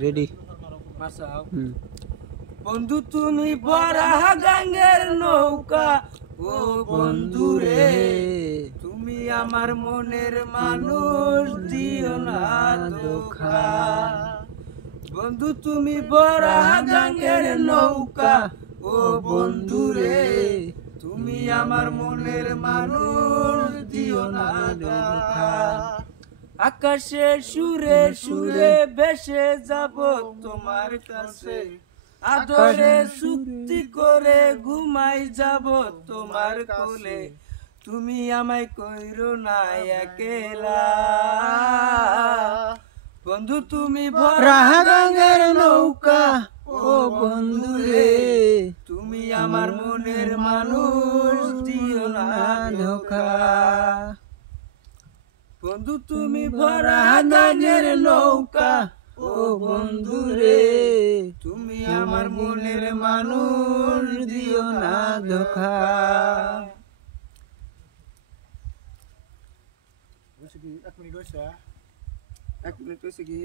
ready বন্ধু তুমি বড়া গাঙ্গের নৌকা ও বন্ধু রে তুমি আমার মনের মানুষ দিও না ধোঁকা বন্ধু তুমি বড়া গাঙ্গের নৌকা ও বন্ধু রে তুমি আমার মনের মানুষ দিও না ধোঁকা আকাশে সুরে সুরে ভেসে যাব তোমার কাছে আদরে চুক্তি করে ঘুমাই যাব তোমার কোলে তুমি আমায় কইরো না একলা বন্ধু তুমি ভরা গাঙ্গের নৌকা ও বন্ধু রে তুমি আমার মনের মানুষ দিও না ধোঁকা বন্ধু তুমি ভরা গাঙ্গের নৌকা ও বন্ধু রে তুমি আমার মনের মানুষ দিও না ধোঁকা এক মিনিট হয়েছে কি